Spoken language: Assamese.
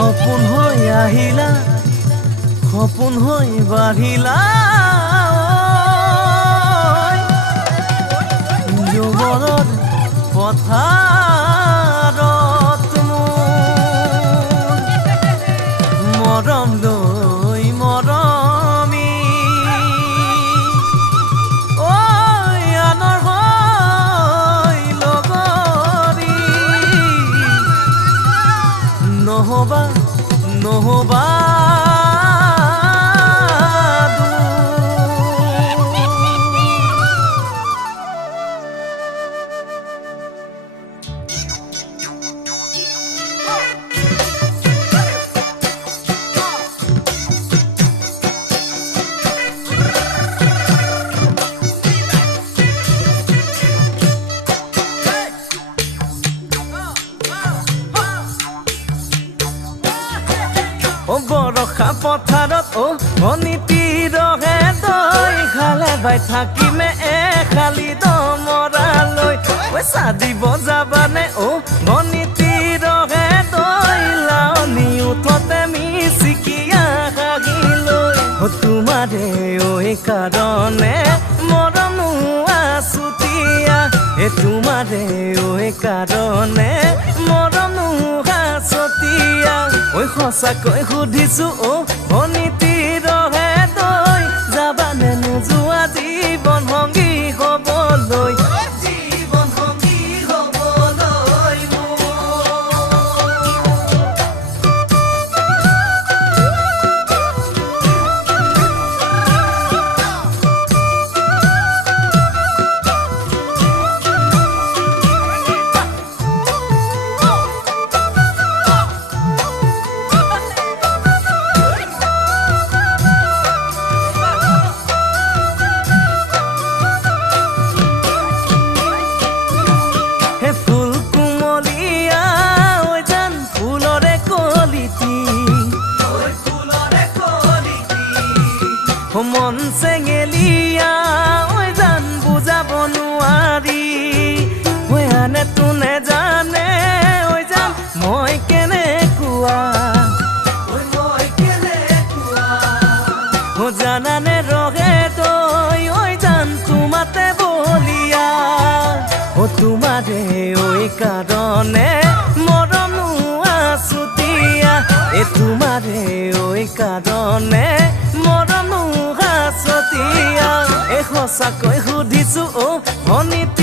সপোন হৈ আহিলা সপোন হৈ বাঢ়িলা যুৱৰত পথাৰত মৰম লৈ মৰমি আনৰ হৈ লগৰী নহবা নহবা বৰষা পথাৰত ভনীতি ৰহে তই খালে বাই থাকিমে খালি দমৰালৈ পইচা দিব যাবানে ভনীতি ৰহে তই লাৱনি উঠতে মিচিকিয়া হাগিলৈ তোমাৰে কাৰণে মৰম আছুতীয়া তোমাৰে কাৰণে মৰম আছুতীয়া সঁচাকৈ সুধিছো ভনীতি ৰহে তই যাবানে নোযোৱা জীৱন সংগী হ'বলৈ জীৱন সংগী হ'বলৈ মন চেঙেলিয়া জান বুজাব নোৱাৰি আনে তোনে জানে জান মই কেনেকুৱা জানানে ৰহে তই জান তোমাতে বলিয়া তোমাৰে কাৰণে মৰম আছুতীয়া তোমাৰে কাৰণে মৰম আছুতীয়া সঁচাকৈ সুধিছো ভনীতি